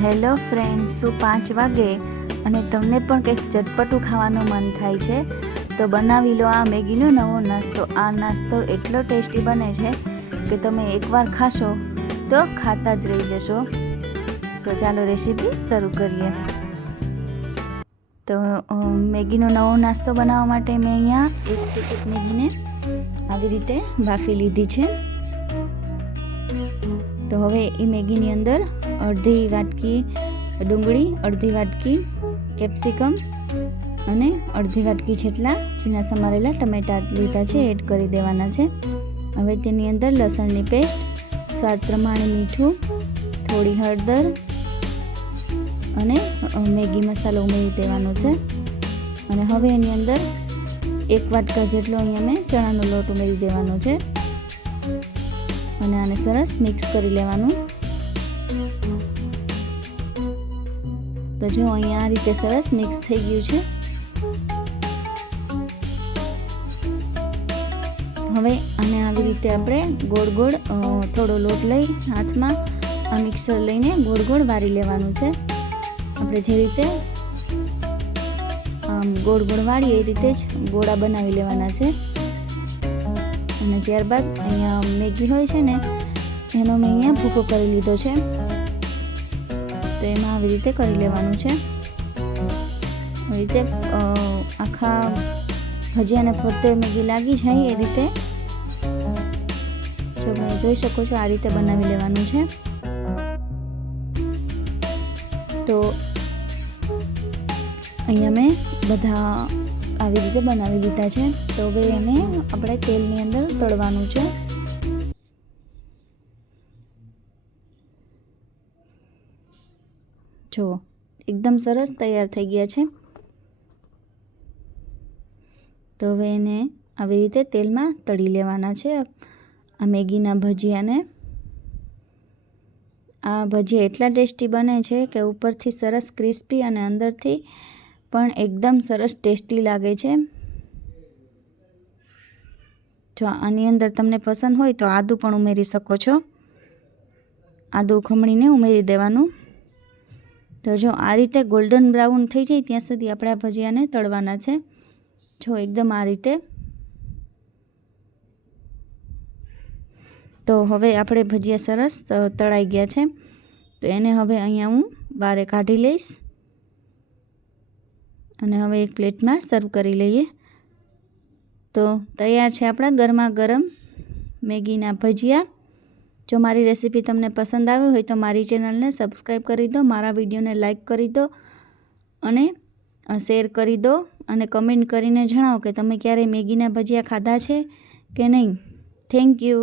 Hello friend, શું 5 વાગે અને તમને પણ કંઈક ચટપટું ખાવાનું મન થાય છે તો બનાવી લો આ મેગીનો નવો નાસ્તો. આ નાસ્તો એટલો ટેસ્ટી બને છે કે તમે એકવાર ખાશો તો ખાતા જ રહી જશો. તો ચાલો રેસીપી શરૂ કરીએ. તો મેગીનો નવો નાસ્તો બનાવવા માટે મેં અહીંયા 1 પેકેટ મેગીને આવી રીતે બાફી લીધી છે. તો હવે એ મેગીની અંદર અડધી વાટકી ડુંગળી, અડધી વાટકી કેપ્સિકમ અને અડધી વાટકી જેટલા ઝીણા સમારેલા ટમેટા લીધા છે એડ કરી દેવાના છે. હવે તેની અંદર લસણની પેસ્ટ, સ્વાદ પ્રમાણે મીઠું, થોડી હળદર અને મેગી મસાલો ઉમેરી દેવાનો છે. અને હવે એની અંદર 1 વાટકા જેટલો અહીંયા મેં ચણાનો લોટ ઉમેરી દેવાનો છે અને આને સરસ મિક્સ કરી લેવાનું. તો જો અહીંયા આ રીતે સરસ મિક્સ થઈ ગયું છે. હવે આને આવી રીતે આપણે ગોળ ગોળ થોડો લોટ લઈ હાથમાં આ મિક્સર લઈને ગોળ ગોળ વારી લેવાનું છે. આપણે જે રીતે ગોળ ગોળ વાળીએ એ રીતે જ ગોળા બનાવી લેવાના છે. અને ત્યારબાદ અહીંયા મેગી હોય છે ને એનો મેં અહીંયા ભૂકો કરી લીધો છે. તો એમાં આવી રીતે કરી લેવાનું છે. આવી રીતે આખા ભજીયાને ફરતે મેગી લાગી જાય એ રીતે તમે જોઈ શકો છો. આ રીતે બનાવી લેવાનું છે. તો અહીંયા મેં બધા આવી રીતે બનાવી લીધા છે. તો હવે એને આપણે તેલની અંદર તળવાનું છે. જો એકદમ સરસ તૈયાર થઈ ગયા છે. તો હવે એને આવી રીતે તેલમાં તળી લેવાના છે આ મેગીના ભજીયાને. આ ભજીયા એટલા ટેસ્ટી બને છે કે ઉપરથી સરસ ક્રિસ્પી અને અંદરથી પણ એકદમ સરસ ટેસ્ટી લાગે છે. જો આની અંદર તમને પસંદ હોય તો આદું પણ ઉમેરી શકો છો. આદું ખમણીને ઉમેરી દેવાનું. તો જો આ રીતે ગોલ્ડન બ્રાઉન થઈ જાય ત્યાં સુધી આપણે આ ભજીયાને તળવાના છે. જો એકદમ આ રીતે. તો હવે આપણે ભજીયા સરસ તળાઈ ગયા છે. તો એને હવે અહીંયા હું બહાર કાઢી લઈશ અને હવે એક પ્લેટમાં સર્વ કરી લઈએ. તો તૈયાર છે આપણા ગરમા ગરમ મેગીના ભજીયા. જો મારી રેસીપી તમને પસંદ આવી હોય તો મારી ચેનલને સબસ્ક્રાઈબ કરી દો, મારા વિડીયોને લાઈક કરી દો અને શેર કરી દો અને કમેન્ટ કરીને જણાવો કે તમે ક્યારેય મેગીના ભજીયા ખાધા છે કે નહીં. Thank you.